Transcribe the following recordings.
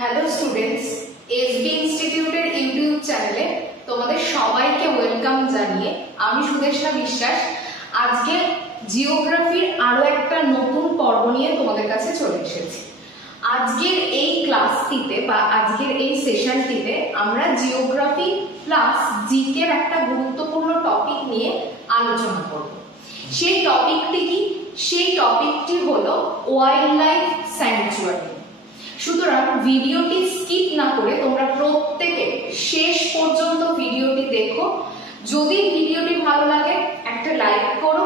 Hello students, SB ইনস্টিটিউটের YouTube চ্যানেলে তোমাদের সবাইকে ওয়েলকাম জানিয়ে আমি সুদেশনা বিশ্বাস আজকে জিওগ্রাফির আরো একটা নতুন পর্ব নিয়ে তোমাদের কাছে চলে এসেছি। আজকের এই ক্লাসটিতে বা আজকের এই সেশনটিতে আমরা জিওগ্রাফি প্লাস জিকের একটা গুরুত্বপূর্ণ টপিক নিয়ে আলোচনা করব। সেই টপিকটি কি? সেই টপিকটি হলো ওয়াইল্ড লাইফ স্যাংচুয়ারি। সুতরাং ভিডিওটি স্কিপ না করে তোমরা প্রত্যেকে শেষ পর্যন্ত ভিডিওটি দেখো। যদি ভিডিওটি ভালো লাগে একটা লাইক করো,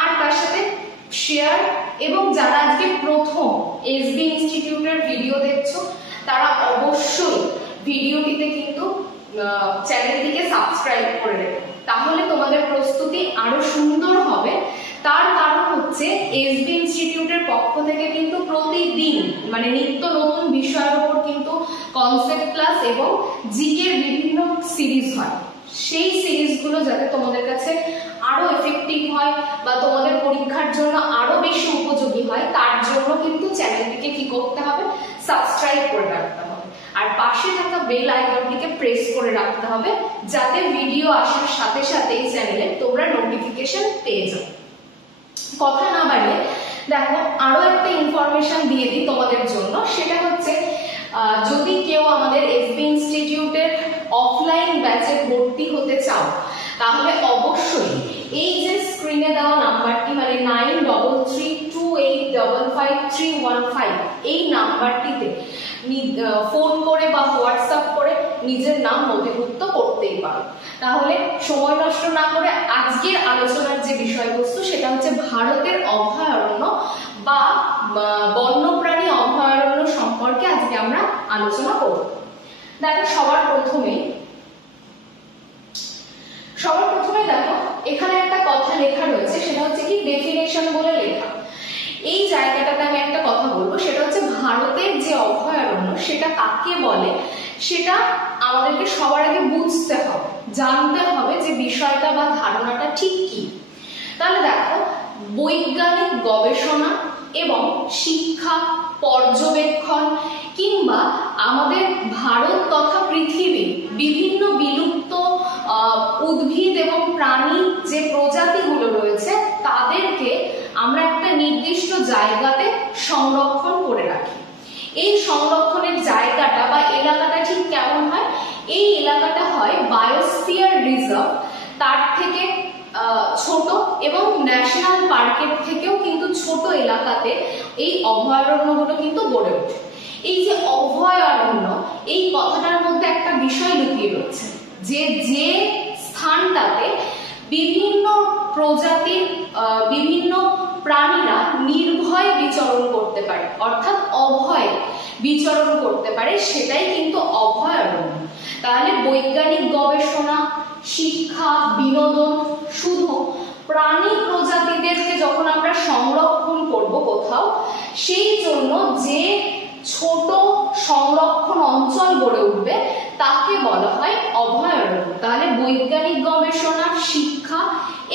আর তার সাথে শেয়ার, এবং যারা আজকে প্রথম এসবি ইনস্টিটিউটের ভিডিও দেখছো তারা অবশ্যই ভিডিওটিতে কিন্তু চ্যানেলটিকে সাবস্ক্রাইব করে রেখো, তাহলে তোমাদের প্রস্তুতি আরো সুন্দর হবে। তার কারণ হচ্ছে এসবি ইনস্টিটিউটের পক্ষ থেকে কিন্তু প্রতিদিন মানে নিত্য নতুন বিষয়ের উপর কিন্তু কনসেপ্ট ক্লাস এবং জিকের বিভিন্ন সিরিজ হয়। সেই সিরিজগুলো যাতে তোমাদের কাছে আরো এফেক্টিভ হয় বা তোমাদের পরীক্ষার জন্য আরো বেশি উপযোগী হয়, তার জন্য কিন্তু চ্যানেলটিকে কি করতে হবে? সাবস্ক্রাইব করে রাখতে হবে, আর পাশে থাকা বেল আইকনটিকে প্রেস করে রাখতে হবে, যাতে ভিডিও আসার সাথে সাথে এই চ্যানেলে তোমরা নোটিফিকেশন পেয়ে যাও। কথা না বাড়িয়ে দেখো আরো একটা ইনফরমেশন দিয়ে দিই তোমাদের জন্য। সেটা হচ্ছে যদি কেউ আমাদের এসবি ইনস্টিটিউটের অফলাইন ব্যাচে ভর্তি হতে চাও, তাহলে অবশ্যই এই যে স্ক্রিনে দেওয়া নাম্বারটি মানে 9332855315 এই নাম্বারটিতে ফোন করে বা হোয়াটসঅ্যাপ করে নিজের নাম নথিভুক্ত করতেই পারো। তাহলে সময় নষ্ট না করে আজকের আলোচনার যে বিষয়বস্তু সেটা হচ্ছে ভারতের অভয়ারণ্য বা বন্যপ্রাণী অভয়ারণ্য সম্পর্কে আজকে আমরা আলোচনা করব। দেখো সবার প্রথমে দেখো এখানে একটা কথা লেখা রয়েছে, সেটা হচ্ছে কি ডেফিনেশন বলে লেখা। এই জায়গাটাতে আমি একটা কথা বলবো, সেটা হচ্ছে ভারতের যে অভয়ারণ্য সেটা কাকে বলে সেটা আমাদেরকে সবার আগে বুঝতে হবে, জানতে হবে যে বিষয়টা বা ধারণাটা ঠিক কি। তাহলে দেখো বৈজ্ঞানিক গবেষণা এবং শিক্ষা, পর্যবেক্ষণ কিংবা আমাদের ভারত তথা পৃথিবীর বিভিন্ন বিলুপ্ত উদ্ভিদ এবং প্রাণীর যে প্রজাতিগুলো রয়েছে তাদেরকে আমরা একটা নির্দিষ্ট জায়গাতে সংরক্ষণ করে রাখি। এই সংরক্ষণের জায়গাটা বা এলাকাটা ঠিক কেমন হয়? এই এলাকাটা হয় বায়োস্ফিয়ার রিজার্ভ, তার থেকে ছোট এবং ন্যাশনাল পার্কের থেকেও কিন্তু ছোট এলাকাতে এই অভয়ারণ্যগুলো কিন্তু গড়ে ওঠে। এই যে অভয়ারণ্য, এই কথাটার মধ্যে একটা বিষয় লুকিয়ে রয়েছে, যে স্থানটাতে বিভিন্ন প্রজাতির বিভিন্ন প্রাণীরা নির্ভয়ে বিচরণ করতে পারে, অর্থাৎ অভয়ে বিচরণ করতে পারে, সেটাই কিন্তু অভয়ারণ্য। তাহলে বৈজ্ঞানিক গবেষণা, শিক্ষা, বিনোদন, শুধু প্রাণী প্রজাতিদেরকে যখন আমরা সংরক্ষণ করব কোথাও, সেই জন্য যে ছোট সংরক্ষণ অঞ্চল গড়ে উঠবে তাকে বলা হয় অভয়ারণ্য। তাহলে বৈজ্ঞানিক গবেষণা, শিক্ষা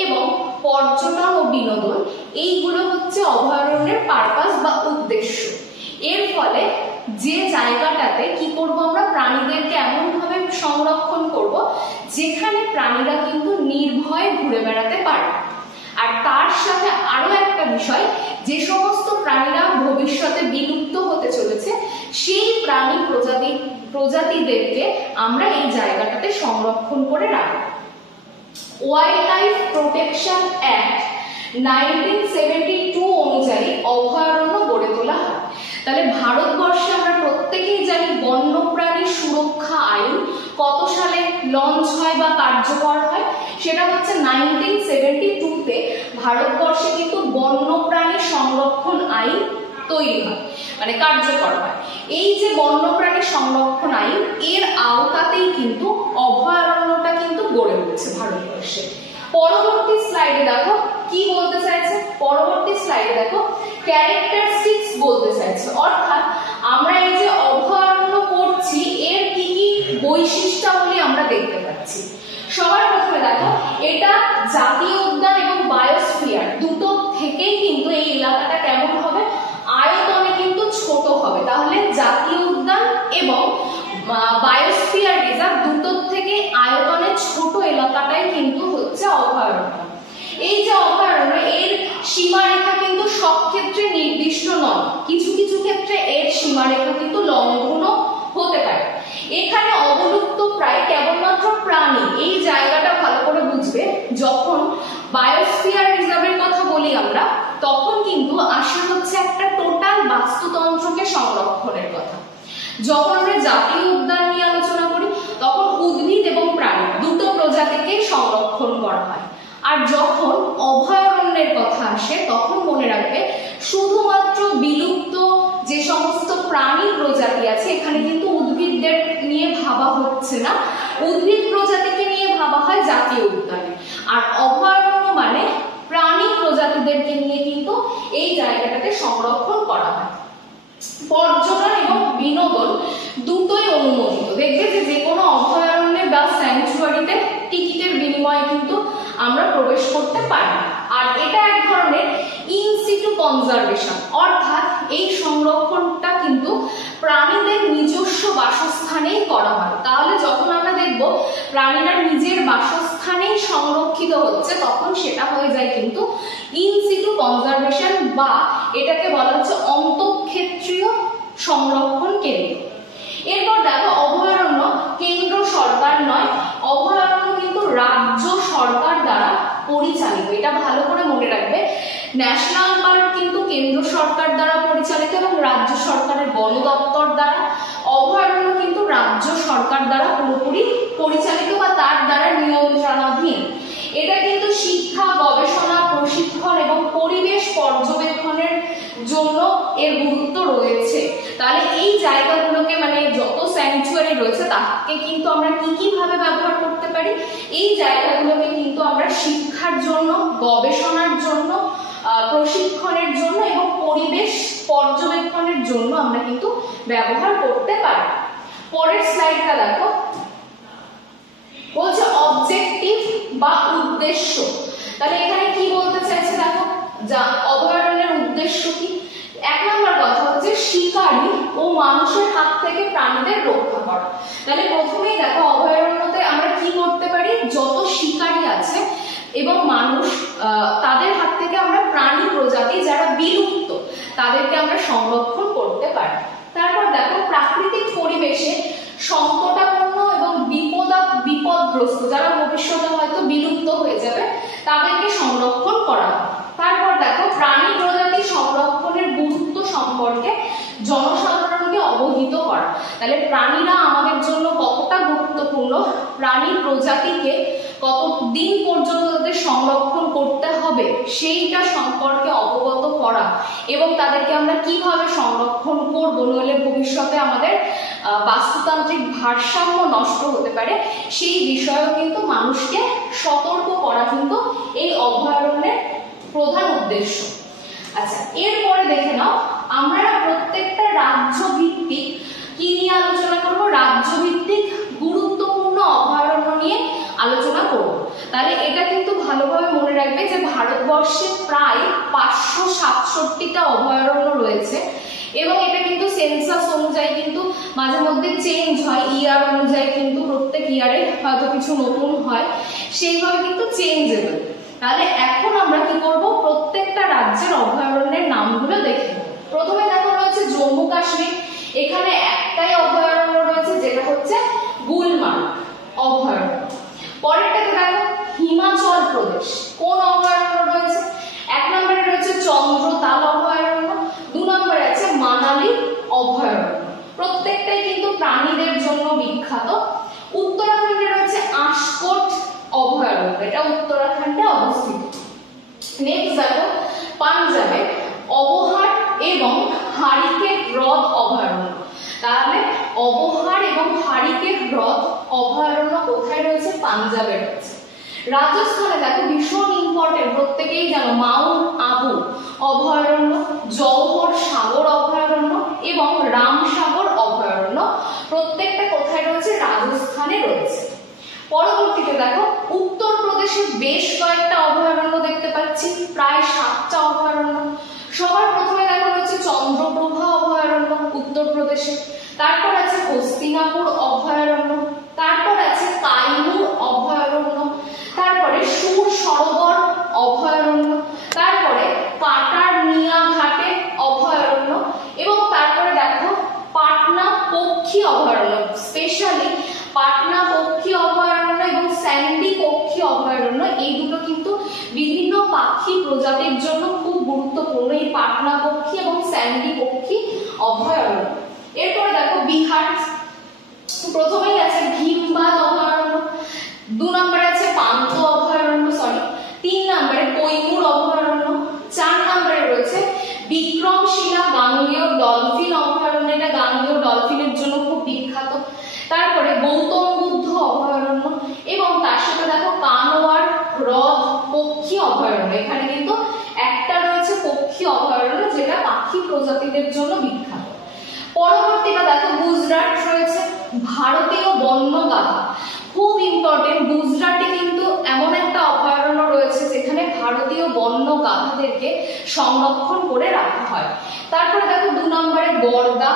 এবং পর্যটন ও বিনোদন এইগুলো হচ্ছে অভয়ারণ্যের পারপাস বা উদ্দেশ্য। এর ফলে যে জায়গাটাতে কি করব আমরা? প্রাণীদেরকে এমন ভাবে সংরক্ষণ করব যেখানে প্রাণীরা কিন্তু নির্ভয়ে ঘুরে বেড়াতে পারে। আর তার সাথে আরো একটা বিষয়, যে সমস্ত প্রাণীরা ভবিষ্যতে বিলুপ্ত হতে চলেছে সেই প্রাণী প্রজাতিদেরকে আমরা এই জায়গাটাতে সংরক্ষণ করে রাখব। ওয়াইল্ড লাইফ প্রোটেকশন অ্যাক্ট 1972 অনুযায়ী অভয়ারণ্য গড়ে তোলা হয়। তাহলে ভারতবর্ষে আমরা প্রত্যেকেই জানি বন্যপ্রাণী সুরক্ষা আইন কত সালে লঞ্চ হয় বা কার্যকর হয়? সেটা হচ্ছে 1972-তে ভারতবর্ষে কিন্তু বন্যপ্রাণী সংরক্ষণ আইন তৈরি হয়, মানে কার্যকর হয়। এই যে বন্যপ্রাণী সংরক্ষণ আইন, এর আওতাতেই কিন্তু অভয়ারণ্যটা কিন্তু গড়ে উঠেছে ভারতবর্ষে। পরবর্তী স্লাইডে দেখো কি বলতে চাইছে, পরবর্তী স্লাইডে দেখো ক্যারেক্টারিস্টিক্স বলতে চাইছে, অর্থাৎ আমরা এই যে অভয়ারণ্য করছি এর কি কি বৈশিষ্ট্যাবলী আমরা দেখতে পাচ্ছি। সবার প্রথমে দেখো এটা জাতীয় উদ্যান এবং বায়োস্ফিয়ার দুটো থেকেই কিন্তু এই এলাকাটা কেমন হবে? আয়তনে কিন্তু ছোট হবে। তাহলে জাতীয় উদ্যান বায়োস্ফিয়ার রিজার্ভের কথা বলি আমরা, তখন কিন্তু আসা হচ্ছে একটা টোটাল বাস্তুতন্ত্রকে সংরক্ষণের কথা। যখন আমরা জাতীয় উদ্যান নিয়ে আলোচনা করি তখন উদ্ভিদ এবং প্রাণী দুটো প্রজাতিকে সংরক্ষণ করা হয়। আর যখন অভয়ারণ্যের কথা আসে তখন মনে রাখবে শুধুমাত্র বিলুপ্ত যে সমস্ত প্রাণী প্রজাতি আছে, এখানে কিন্তু উদ্ভিদদের নিয়ে ভাবা হচ্ছে না, উদ্ভিদ প্রজাতিকে নিয়ে ভাবা হয় জাতীয় উদ্যানে। আর অভয়ারণ্য মানে প্রাণী প্রজাতিদেরকে নিয়ে কিন্তু এই জায়গাটাকে সংরক্ষণ করা হয়। পর্যটন এবং বিনোদন দুটোই অনুমোদিত। দেখবে যে কোনো অভয়ারণ্যে বা স্যাংচুয়ারিতে টিকিটের বিনিময়ে কিন্তু আমরা প্রবেশ করতে পারি। আর এটা এক ধরনের ইন সিটু কনজারভেশন, অর্থাৎ এই সংরক্ষণটা কিন্তু প্রাণীদের নিজস্ব বাসস্থানেই করা হয়। তাহলে যখন আমরা দেখব প্রাণীরা নিজের বাসস্থানেই সংরক্ষিত হচ্ছে তখন সেটা হয়ে যায় কিন্তু ইন সিটু কনজারভেশন, বা এটাকে বলা হচ্ছে অন্তঃক্ষেত্রীয় সংরক্ষণ কেন্দ্র। এরপর দেখো অভয়ারণ্য কেন্দ্র সরকার নয়, অভয়ারণ্য কিন্তু রাজ্য সরকার দ্বারা পরিচালিত। এটা ভালো করে মনে রাখবে, ন্যাশনাল পার্ক কিন্তু কেন্দ্র সরকার দ্বারা পরিচালিত এবং রাজ্য সরকারের বন দপ্তর দ্বারা, অভয়ারণ্য কিন্তু রাজ্য সরকার দ্বারা পুরোপুরি পরিচালিত বা তার দ্বারা নিয়ন্ত্রণাধীন। এটা কিন্তু শিক্ষা, গবেষণা, প্রশিক্ষণ এবং পরিবেশ পর্যবেক্ষণের জন্য এর গুরুত্ব রয়েছে। তাহলে এই জায়গাগুলোকে মানে যত স্যাংচুয়ারি রয়েছে তাকে কিন্তু আমরা কি ভাবে ব্যবহার করতে পারি, এই জায়গাগুলোকে কিন্তু আমরা শিক্ষার জন্য, গবেষণার জন্য, প্রশিক্ষণের জন্য এবং পরিবেশ পর্যবেক্ষণের জন্য আমরা কিন্তু ব্যবহার করতে পারি। পরের স্লাইডটা দেখো, বলছে অবজেক্টিভ বা উদ্দেশ্য। তাহলে এখানে কি বলতে চাইছে দেখো, যা অভয়ারণ্যের উদ্দেশ্য কি? এক নম্বর কথা হচ্ছে শিকারী ও মানুষের হাত থেকে প্রাণীদের রক্ষা করা। তাহলে প্রথমেই দেখো অভয়ারণ্যতে আমরা কি করতে পারি, যত শিকারী আছে এবং মানুষ তাদের হাত থেকে আমরা প্রাণী প্রজাতি যারা বিলুপ্ত তাদেরকে আমরা সংরক্ষণ করতে পারি। তারপর দেখো প্রাকৃতিক পরিবেশে সংকটাপন্ন এবং বিপদগ্রস্ত যারা ভবিষ্যতে হয়তো বিলুপ্ত হয়ে যাবে তাদেরকে সংরক্ষণ করা। তারপর দেখো প্রাণী প্রজাতি সংরক্ষণের গুরুত্ব সম্পর্কে জনসাধারণকে অবহিত করা। তাহলে প্রাণীরা আমাদের জন্য কতটা গুরুত্বপূর্ণ, প্রাণী প্রজাতিকে কতদিন পর্যন্ত তাদের সংরক্ষণ করতে হবে সেইটা সম্পর্কে অবগত করা এবং তাদেরকে আমরা কিভাবে সংরক্ষণ করব নইলে ভবিষ্যতে আমাদের বাস্তুতান্ত্রিক ভারসাম্য নষ্ট হতে পারে, সেই বিষয়েও কিন্তু মানুষকে সতর্ক করা কিন্তু এই অভয়ারণ্যের প্রধান উদ্দেশ্য। আচ্ছা, এরপরে দেখে নাও আমরা প্রত্যেকটা রাজ্য ভিত্তিক কি নিয়ে আলোচনা করব, রাজ্য ভিত্তিক গুরুত্বপূর্ণ অভয়ারণ্য নিয়ে আলোচনা করব। তাহলে এটা কিন্তু ভালোভাবে মনে রাখবে যে ভারতবর্ষে প্রায় 567টা অভয়ারণ্য রয়েছে এবং এটা কিন্তু সেন্সাস অনুযায়ী কিন্তু মাঝে মধ্যে চেঞ্জ হয়, ইয়ার অনুযায়ী কিন্তু প্রত্যেক ইয়ারে হয়তো কিছু নতুন হয়, সেইভাবে কিন্তু চেঞ্জেবল। তাহলে এখন আমরা কি করব, প্রত্যেকটা রাজ্যের অভয়ারণ্যের নামগুলো দেখে নেব। প্রথমে দেখো রয়েছে জম্মু কাশ্মীর, এখানে একটাই অভয়ারণ্য রয়েছে যেটা হচ্ছে গুলমার্গ অভয়ারণ্য। পরেরটাতে দেখো হিমাচল প্রদেশ, কোন অভয়ারণ্য রয়েছে? এক নম্বরে রয়েছে চন্দ্রতাল অভয়ারণ্য, 2 নম্বরে আছে মানালি অভয়ারণ্য। প্রত্যেকটাই কিন্তু প্রাণীদের জন্য বিখ্যাত। উত্তরাখণ্ডে রয়েছে আশকোট অভয়ারণ্য, এটা উত্তরাখণ্ডে অবস্থিত। নেক্সট দেখো পাঞ্জাবে অবহার এবং হারিকেন হ্রদ অভয়ারণ্য। তাহলে অবহার এবং হারিকেন হ্রদ অভয়ারণ্য কোথায় রয়েছে? পাঞ্জাবে রয়েছে। রাজস্থানে দেখো ভীষণ ইম্পর্টেন্ট, প্রত্যেকেই জানো, মাউন্ট আবু অভয়ারণ্য, জওহর সাগর অভয়ারণ্য এবং রামসাগর অভয়ারণ্য প্রত্যেকটা কোথায় রয়েছে? রাজস্থানে রয়েছে। পরবর্তীতে দেখো উত্তরপ্রদেশে বেশ কয়েকটা অভয়ারণ্য দেখতে পাচ্ছি, প্রায় 7টা অভয়ারণ্য। সবার প্রথমে দেখো রয়েছে চন্দ্রপ্রভা অভয়ারণ্য উত্তরপ্রদেশে, তারপর আছে হস্তিনাপুর অভয়ারণ্য, তারপর আছে কাইমুর অভয়ারণ্য, তারপরে সুর সরোবর অভয়ারণ্য, তারপরে কাটারনিয়া ঘাটে অভয়ারণ্য এবং তারপরে দেখো পাটনা পক্ষী অভয়ারণ্য। স্পেশালি পাটনা পক্ষী অভয়ারণ্য এবং স্যান্ডি পক্ষী অভয়ারণ্য, এই দুটো কিন্তু প্রজাতির জন্য খুব গুরুত্বপূর্ণ এই পাটনা পক্ষী এবং স্যান্ডি পক্ষী অভয়ারণ্য। এরপরে দেখো বিহার, প্রথমেই আছে ভীমবাদ অভয়ারণ্য, 2 নম্বরে আছে পান্ত অভয়ারণ্য, 3 নম্বরে কৈমুর অভয়ারণ্য, 4 নম্বরে রয়েছে বিক্রমশিলা গাঙ্গেয় ডলফিন অভয়ারণ্য, এটা গাঙ্গেয় ডলফিনের জন্য খুব বিখ্যাত। তারপরে গৌতম বুদ্ধ অভয়ারণ্য এবং তার সাথে দেখো কানওয়ার হ্রদ পক্ষী অভয়ারণ্য। এখানে কিন্তু একটা রয়েছে পক্ষী অভয়ারণ্য যেটা পাখি প্রজাতিদের জন্য বিখ্যাত। পরবর্তীটা দেখো গুজরাট রয়েছে ভারতীয় বন্যগাধা, খুব ইম্পর্টেন্ট। গুজরাটে কিন্তু এমন একটা অভয়ারণ্য রয়েছে যেখানে ভারতীয় বন্যগাধাদেরকে সংরক্ষণ করে রাখা হয়। তারপরে দেখো 2 নম্বরে বর্দা,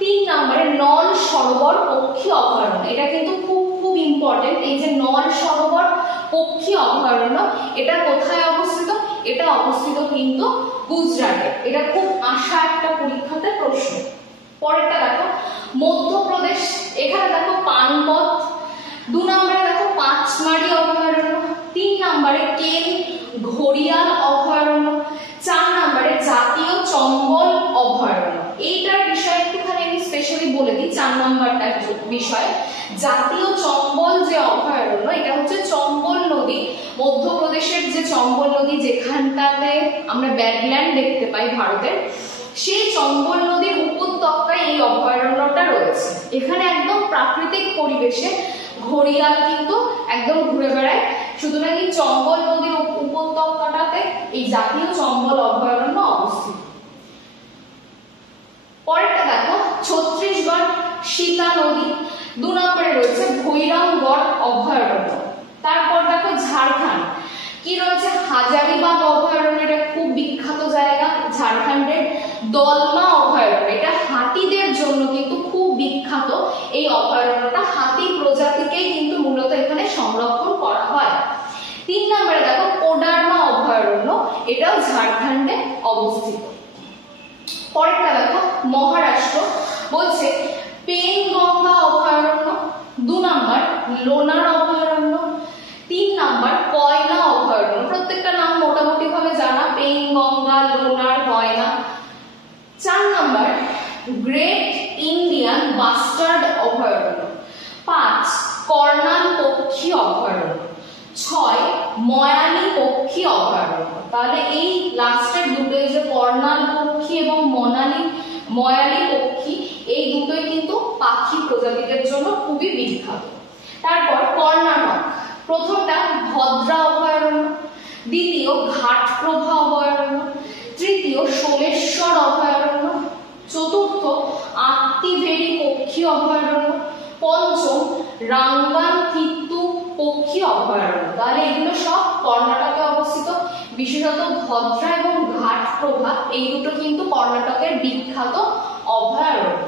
3 নম্বরে নল সরোবর পক্ষী অভয়ারণ্য, এটা কিন্তু খুব খুব ইম্পর্টেন্ট। এই যে নল সরোবর পক্ষী অভয়ারণ্য এটা কোথায় অবস্থিত? এটা অবস্থিত কিন্তু গুজরাটে। এটা খুব আশা একটা পরীক্ষাতে প্রশ্ন। পরেরটা দেখো মধ্যপ্রদেশ, এখানে দেখো পানপথ, 2 নম্বরে দেখো পাঁচমারি অভয়ারণ্য, 3 নম্বরে কেন ঘড়িয়াল অভয়ারণ্য, 4 নম্বরে জাতীয় চম্বল অভয়ারণ্য। এইটার বিষয়ে একটুখানি আমি স্পেশালি বলে দিই। 4 নম্বরটার বিষয় জাতীয় চম্বল যে অভয়ারণ্য, এটা হচ্ছে চম্বল নদী, মধ্যপ্রদেশের যে চম্বল নদী যেখানটাতে আমরা ব্যাডল্যান্ড দেখতে পাই ভারতের, সেই চম্বল নদীর উপত্যকায় এই অভয়ারণ্যটা রয়েছে। এখানে একদম প্রাকৃতিক পরিবেশে ঘড়িয়াল কিন্তু একদম ঘুরে বেড়ায়, সুতরাং এই চম্বল নদীর উপত্যকাটাতে এই জাতীয় চম্বল অভয়ারণ্য অবস্থিত। পরেরটা দেখো ছত্তিশগড় সীতা নদী, 2 নম্বরে রয়েছে ভৈরবগড় অভয়ারণ্য। তারপর দেখো ঝাড়খণ্ড কি রয়েছে হাজারিবাগ অভয়ারণ্য, এটা খুব বিখ্যাত জায়গা ঝাড়খণ্ডের। দলমা অভয়ারণ্য, এটা হাতিদের জন্য কিন্তু খুব বিখ্যাত। এই অভয়ারণ্যটা হাতি প্রজাতিকেই কিন্তু মূলত এখানে সংরক্ষণ করা হয়। 3 নম্বরে দেখো কোডারমা অভয়ারণ্য, এটাও ঝাড়খণ্ডে অবস্থিত। পরেরটা দেখো মহারাষ্ট্র, বলছে পেনগঙ্গা অভয়ারণ্য, 2 নম্বর লোনার অভয়ারণ্য, 3 নম্বর কয়না অভয়ারণ্য। প্রত্যেকটা নাম মোটামুটি ভাবে জানা, পেনগঙ্গা, লোনার, কয়না। 4 নম্বর গ্রেট ইন্ডিয়ান বাস্টার্ড অভয়ারণ্য, 5 কর্নাল পক্ষী অভয়ারণ্য, 6 ময়ালি পক্ষী অভয়ারণ্য। তাহলে এই লাস্টের দুটোই যে কর্নাল পক্ষী এবং ময়ালি পক্ষী, এই দুটোই কিন্তু পাখি প্রজাতিদের জন্য খুবই বিখ্যাত। তারপর কর্ণাটক, প্রথমটা ভদ্রা অভয়ারণ্য, দ্বিতীয় ঘাটপ্রভা অভয়ারণ্য, তৃতীয় সোমেশ্বর অভয়ারণ্য, চতুর্থ আত্তিভেরি পক্ষী অভয়ারণ্য, পঞ্চম রাঙ্গানথিত্তু পক্ষী অভয়ারণ্য। তাহলে এগুলো সব কর্ণাটকে অবস্থিত, বিশেষত ভদ্রা এবং ঘাটপ্রভা এই দুটো কিন্তু কর্ণাটকের বিখ্যাত অভয়ারণ্য।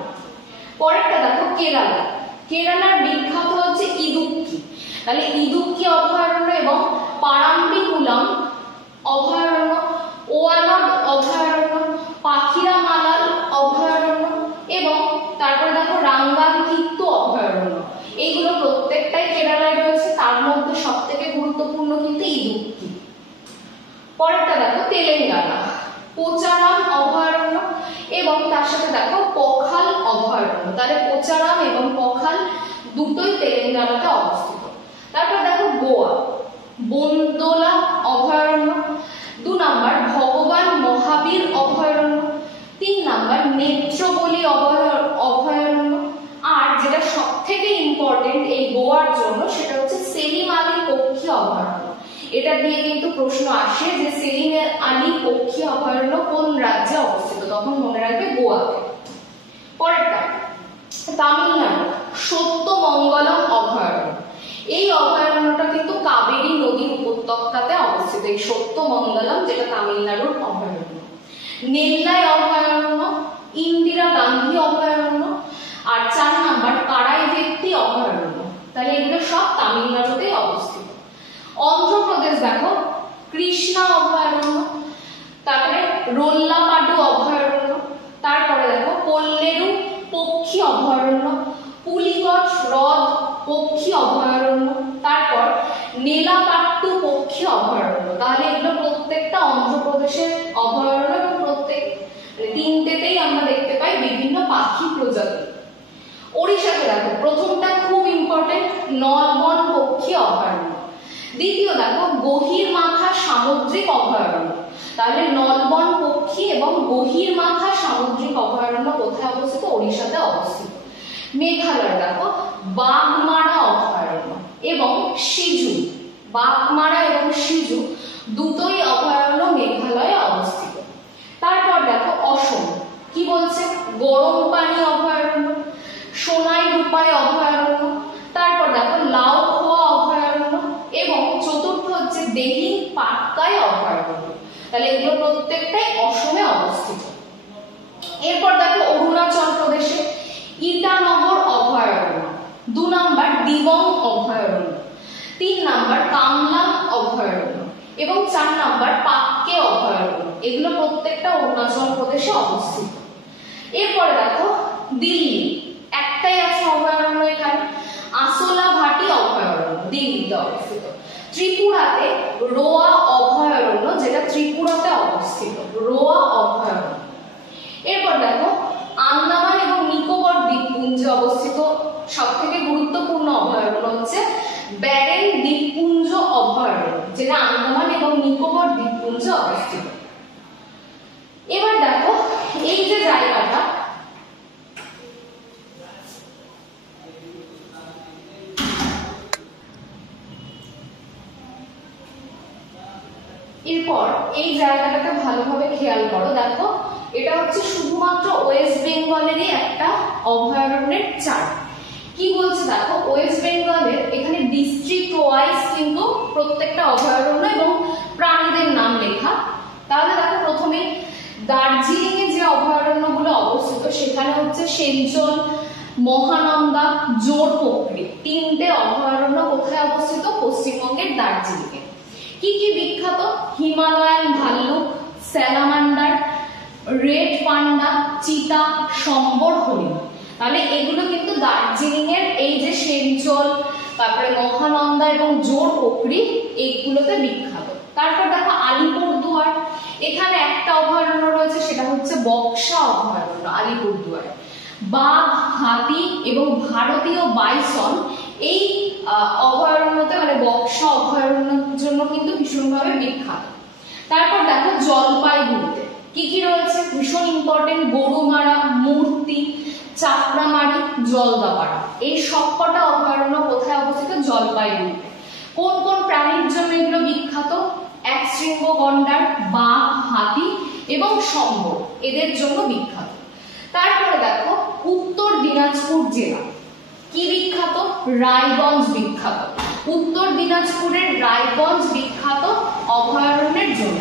পরেরটা দেখো কেরালা, কেরালার বিখ্যাত হচ্ছে ইদুক্কি। তাহলে ইদুক্কি অভয়ারণ্য এবং পারাম্বিকুলাম অভয়ারণ্য, ওয়ানাড অভয়ারণ্য, পাখিরামালাল অভয়ারণ্য এবং তারপরে দেখো রাঙ্গানথিত্তু অভয়ারণ্য। এইগুলো প্রত্যেকটাই কেরালায় রয়েছে, তার মধ্যে সবথেকে গুরুত্বপূর্ণ কিন্তু ইদুক্কি। পরেরটা দেখো তেলেঙ্গানা, পোচারাম অভয়ারণ্য এবং তার সাথে দেখো পখাল অভয়ারণ্য। তাহলে পোচারাম এবং পখাল দুটোই তেলেঙ্গানাতে অবস্থিত। তারপর দেখো গোয়া, বন্দোলা অভয়ারণ্য, 2 নম্বর ভগবান মহাবীর অভয়ারণ্য, 3 নম্বর নেত্রবলি অভয়ারণ্য, আর যেটা সব থেকে ইম্পর্টেন্ট এই গোয়ার জন্য সেটা হচ্ছে সেলিম আলী পক্ষী অভয়ারণ্য। এটা দিয়ে কিন্তু প্রশ্ন আসে যে সেলিম আলী পক্ষী অভয়ারণ্য কোন রাজ্যে অবস্থিত, তখন মনে রাখবে গোয়াতে। পরেরটা তামিলনাড়ু, সত্যমঙ্গলম অভয়ারণ্য। এই অভয়ারণ্যটা কিন্তু কাবেরী নদীর উপত্যকাতে অবস্থিত, এই সত্যমঙ্গলম যেটা তামিলনাড়ুর অভয়ারণ্য। নেল্লাই অভয়ারণ্য, ইন্দিরা গান্ধী অভয়ারণ্য, আর 4 নম্বর কারাইভেত্তি অভয়ারণ্য। তাহলে এগুলো সব তামিলনাড়ুতে অবস্থিত। অন্ধ্রপ্রদেশ দেখো কৃষ্ণা অভয়ারণ্য, তারপরে রোল্লাপাডু অভয়ারণ্য, তারপরে দেখো কোল্লেরু পক্ষী অভয়ারণ্য, পুলিগট হ্রদ পক্ষী অভয়ারণ্য, তারপর নেলাপাট্টু পক্ষী অভয়ারণ্য। তাহলে এগুলো প্রত্যেকটা অন্ধ্রপ্রদেশ প্রদেশের অভয়ারণ্য এবং প্রত্যেক তিনটেতেই আমরা দেখতে পাই বিভিন্ন পাখি প্রজাতি। ওড়িশাতে দেখো প্রথমটা খুব ইম্পর্টেন্ট, নলবন পক্ষী অভয়ারণ্য। দ্বিতীয় দেখো গহিরমাথা সামুদ্রিক অভয়ারণ্য। তাহলে নলবন পক্ষী এবং গহিরমাথা সামুদ্রিক অভয়ারণ্য কোথায় অবস্থিত? ওড়িশাতে অবস্থিত। মেঘালয় দেখো বাগমারা অভয়ারণ্য এবং সিজু, বাগমারা এবং সিজু দুটোই অভয়ারণ্য মেঘালয়ে অবস্থিত। তারপর দেখো অসম কি বলছে? গরম পানি অভয়ারণ্য, সোনাই রূপাই অভয়ারণ্য। তারপর দেখো লাউখোয়া অভয়ারণ্য এবং চতুর্থ হচ্ছে দিহিং পাটকাই অভয়ারণ্য। তাহলে এগুলো প্রত্যেকটাই অসমে অবস্থিত। এরপর দেখো অরুণাচল প্রদেশে ইটানগর অভয়ারণ্য, 2 নাম্বার দিবং অভয়ারণ্য, 3 নাম্বার কামলাং অভয়ারণ্য এবং 4 নাম্বার পাক্কে অভয়ারণ্য। এগুলো প্রত্যেকটা অরুণাচল প্রদেশে অবস্থিত। এরপরে দেখো দিল্লি একটাই আছে অভয়ারণ্য, এখানে আসোলা ভাটি অভয়ারণ্য, দিল্লিতে অবস্থিত। ত্রিপুরাতে রোয়া অভয়ারণ্য, যেটা ত্রিপুরাতে অবস্থিত, রোয়া অভয়ারণ্য। এরপর দেখো আন্দামান এবং নিকোবর দ্বীপপুঞ্জে অবস্থিত সবথেকে গুরুত্বপূর্ণ অভয়ারণ্য হচ্ছে ব্যারেল দ্বীপপুঞ্জ অভয়ারণ্য, যেটা আন্দামান এবং নিকোবর দ্বীপপুঞ্জে অবস্থিত। এবার দেখো এই যে জায়গাটা, এরপর এই জায়গাটাকে ভালোভাবে খেয়াল করো। দেখো এটা হচ্ছে শুধুমাত্র ওয়েস্ট বেঙ্গলেরই একটা অভয়ারণ্যের চার্ট। কি বলছে দেখো, ওয়েস্ট বেঙ্গলের এখানে ডিস্ট্রিক্ট ওয়াইজ কিন্তু প্রত্যেকটা অভয়ারণ্য এবং প্রাণীদের নাম লেখা। তাহলে দেখো প্রথমে দার্জিলিং এ যে অভয়ারণ্যগুলো অবস্থিত সেখানে হচ্ছে সেঞ্চল, মহানন্দা, জোরপোখরি, 3টে অভয়ারণ্য কোথায় অবস্থিত? পশ্চিমবঙ্গের দার্জিলিং এ। কি কি বিখ্যাত? হিমালয়ান ভাল্লুক, স্যালামান্ডার, রেড পান্ডা, চিতা, সম্বর, হরিণ। তাহলে এগুলো কিন্তু দার্জিলিং এর এই যে সেঞ্চল, তারপরে মহানন্দা এবং জোরপোখরি, এইগুলোতে বিখ্যাত। তারপর দেখো আলিপুরদুয়ার, এখানে একটা অভয়ারণ্য রয়েছে, সেটা হচ্ছে বক্সা অভয়ারণ্য আলিপুরদুয়ার। বাঘ, হাতি এবং ভারতীয় বাইসন এই অভয়ারণ্যতে মানে বক্সা অভয়ারণ্যের জন্য কিন্তু ভীষণভাবে বিখ্যাত। তারপর দেখো জলপাইগুড়িতে কি কি রয়েছে? ভীষণ ইম্পর্টেন্ট, গরুমারা, মূর্তি, চাপড়ামারি, জলদাপাড়া। এই সবকটা অভয়ারণ্য কোথায় অবস্থিত? জলপাইগুড়িতে। কোন কোন প্রাণীর জন্য এগুলো বিখ্যাত? একশৃঙ্গ গন্ডার, বাঘ, হাতি এবং সম্বর, এদের জন্য বিখ্যাত। তারপরে দেখো উত্তর দিনাজপুর জেলা কি বিখ্যাত? রায়গঞ্জ বিখ্যাত। উত্তর দিনাজপুরের রায়গঞ্জ বিখ্যাত অভয়ারণ্যের জন্য।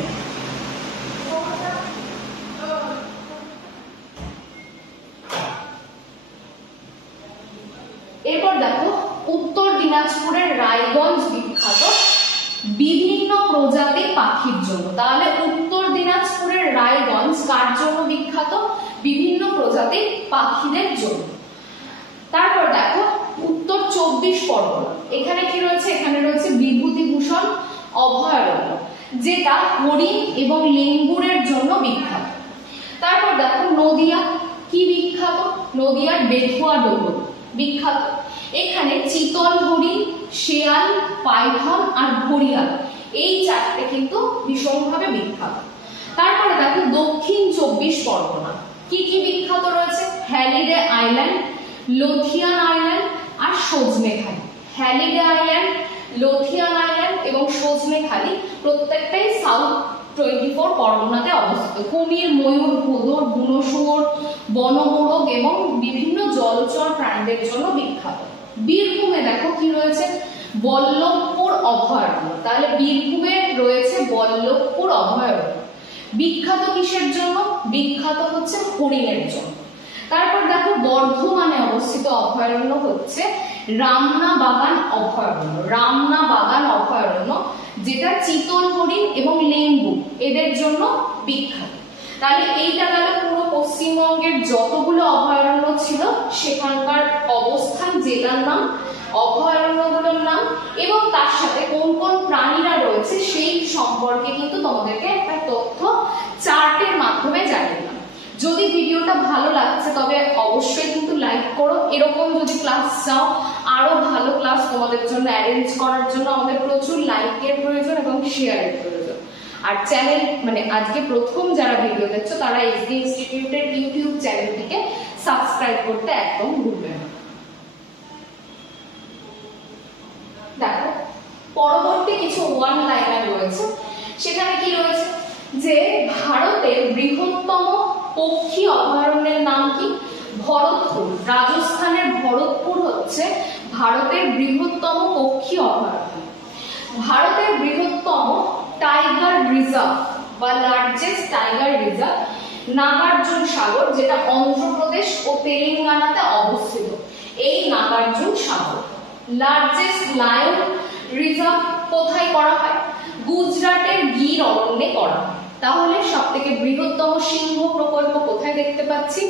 এরপর দেখো উত্তর দিনাজপুরের রায়গঞ্জ বিখ্যাত বিভিন্ন প্রজাতির পাখির জন্য। তাহলে উত্তর দিনাজপুরের রায়গঞ্জ কার জন্য বিখ্যাত? বিভিন্ন প্রজাতির পাখিদের জন্য। তারপর দেখো উত্তর 24 পরগনা, এখানে কি রয়েছে? এখানে রয়েছে বিভূতিভূষণ অভয়ারণ্য, যেটা হরিণ এবং লেঙ্গুরের জন্য বিখ্যাত। তারপর দেখো নদিয়া কি বিখ্যাত? নদিয়ার বেথুয়া ডোগর বিখ্যাত। এখানে চিতল হরিণ, শেয়াল, পাইথন আর ঘড়িয়াল, এই 4টে কিন্তু ভীষণভাবে বিখ্যাত। তারপরে দেখো দক্ষিণ 24 পরগনা কি কি বিখ্যাত রয়েছে? হ্যালিডে আইল্যান্ড, লোথিয়ান আইল্যান্ড আর Sajnekhali. Halliday Island, Lothian Island এবং সজনেখালি প্রত্যেকটাই সাউথ 24 পরগনাতে অবস্থিত। কুমির, ময়ূর, ভোঁদর, বুনো শুয়োর, বনমোরগ এবং বিভিন্ন জলচর প্রাণীদের জন্য বিখ্যাত। বীরভূমে দেখো কি রয়েছে? বল্লভপুর অভয়ারণ্য। তাহলে বীরভূমে রয়েছে বল্লভপুর অভয়ারণ্য। বিখ্যাত কিসের জন্য? বিখ্যাত হচ্ছে হরিণের জন্য। তারপর দেখো বর্ধমানে অবস্থিত অভয়ারণ্য হচ্ছে রামনা বাগান অভয়ারণ্য। রামনা বাগান অভয়ারণ্য, যেটা চিতল হরিণ এবং লেঙ্গুর এদের জন্য বিখ্যাত। তাহলে এইটা গেল পুরো পশ্চিমবঙ্গের যতগুলো অভয়ারণ্য ছিল সেখানকার অবস্থান, জেলার নাম। অভয়ারণ্যগুলোর নাম এবং তার সাথে কোন কোন প্রাণীরা রয়েছে সেই সম্পর্কে কিন্তু তোমাদেরকে একটা তথ্য চার্টের মাধ্যমে জানালাম। যদি ভিডিওটা ভালো লাগছে তবে অবশ্যই কিন্তু লাইক করো। এরকম যদি ক্লাস চাও, আরো ভালো ক্লাস তোমাদের জন্য অ্যারেঞ্জ করার জন্য আমাদের প্রচুর লাইকের প্রয়োজন এবং শেয়ারের প্রয়োজন। আর চ্যানেল মানে আজকে প্রথম যারা ভিডিও দেখছো তারা এসডি ইনস্টিটিউটের ইউটিউব চ্যানেলটিকে সাবস্ক্রাইব করতে একদম ভুলবে না। দেখো পরবর্তী কিছু ওয়ান লাইনার রয়েছে, সেখানে কি রয়েছে যে ভারতের বৃহত্তম পক্ষী অভয়ারণ্যের নাম কি? ভরতপুর। রাজস্থানের ভরতপুর হচ্ছে ভারতের বৃহত্তম পক্ষী অভয়ারণ্য। ভারতের বৃহত্তম টাইগার রিজার্ভ বা লার্জেস্ট টাইগার রিজার্ভ নাগার্জুন সাগর, যেটা অন্ধ্রপ্রদেশ ও তেলেঙ্গানাতে অবস্থিত। এই নাগার্জুন সাগর। লার্জেস্ট লায়ন রিজার্ভ কোথায় করা হয়? গুজরাটের গির অরণ্যে করা হয়। তাহলে সব থেকে বৃহত্তম সিংহ প্রকল্প কোথায় দেখতে পাচ্ছি?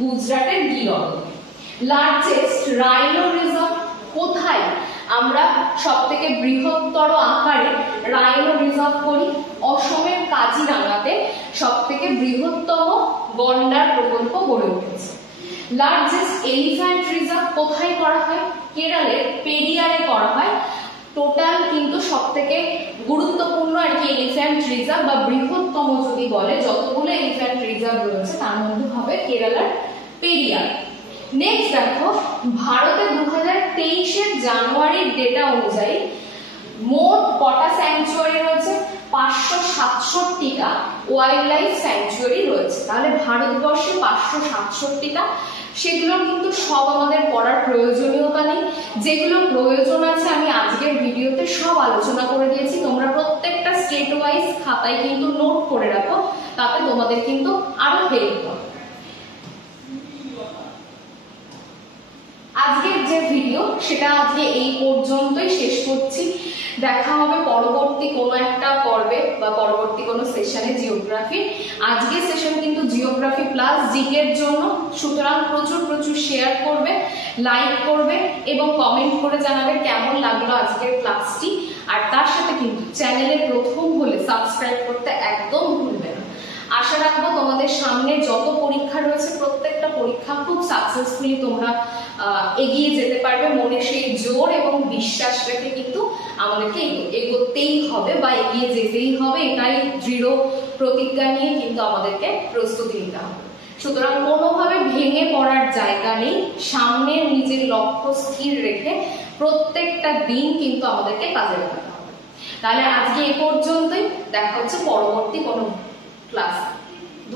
গুজরাটের গির অরণ্যে। লার্জেস্ট রাইনো রিজার্ভ কোথায় আমরা সব থেকে বৃহত্তর আকারে রাইনো রিজার্ভ করি? অসমের কাজিরাঙ্গাতে সব থেকে বৃহত্তম গন্ডার প্রকল্প গড়ে উঠেছে। লার্জেস্ট এলিফ্যান্ট রিজার্ভ কোথায় করা হয়? কেরলের পেরিয়ারে করা হয়। টোটাল কিন্তু সব থেকে গুরুত্বপূর্ণ আর কি এলিফ্যান্ট রিজার্ভ বা বৃহত্তম যদি বলে যতগুলো এলিফ্যান্ট রিজার্ভ রয়েছে তার মধ্যে হবে কেরালার পেরিয়ার। নেক্সট দেখো ভারতে 2023 জানুয়ারির ডেটা অনুযায়ী মোট কটা স্যাংচুয়ারি রয়েছে? 567টা ওয়াইল্ড লাইফ স্যাংচুয়ারি রয়েছে। তাহলে ভারতবর্ষে 567টা, সেগুলো কিন্তু সব আমাদের পড়ার প্রয়োজনীয়তা নেই। যেগুলো প্রয়োজন আছে আমি আজকের ভিডিওতে সব আলোচনা করে দিয়েছি। তোমরা প্রত্যেকটা স্টেট ওয়াইজ খাতায় কিন্তু নোট করে রাখো, তাতে তোমাদের কিন্তু আরো হেল্প হবে। আজকের যে ভিডিও সেটা আজকে এই পর্যন্তই শেষ করছি। দেখা হবে পরবর্তী কোনো একটা পর্বে বা পরবর্তী কোনো সেশনে জিওগ্রাফি। আজকে সেশন কিন্তু জিওগ্রাফি প্লাস জিকে এর জন্য, সুতরাং প্রচুর প্রচুর শেয়ার করবে, লাইক করবে এবং কমেন্ট করে জানাবে কেমন লাগলো আজকের ক্লাসটি। আর তার সাথে কিন্তু চ্যানেলে প্রথম হলে সাবস্ক্রাইব করতে একদম ভুলবে না। আশা রাখবো তোমাদের সামনে যত পরীক্ষা রয়েছে প্রত্যেকটা পরীক্ষা খুব সাকসেসফুলি তোমরা এগিয়ে যেতে পারবে। মনে সেই জোর এবং বিশ্বাস রেখে কিন্তু আমাদেরকে এগোতেই হবে বা এগিয়ে যেতেই হবে, এটাই দৃঢ় প্রতিজ্ঞা নিয়ে কিন্তু আমাদেরকে প্রস্তুতি নিতে হবে। সুতরাং কোনোভাবে ভেঙে পড়ার জায়গা নেই, সামনের নিজের লক্ষ্য স্থির রেখে প্রত্যেকটা দিন কিন্তু আমাদেরকে কাজে লাগাতে হবে। তাহলে আজকে এ পর্যন্তই, দেখা হচ্ছে পরবর্তী কোনো ক্লাস।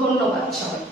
ধন্যবাদ সবাই।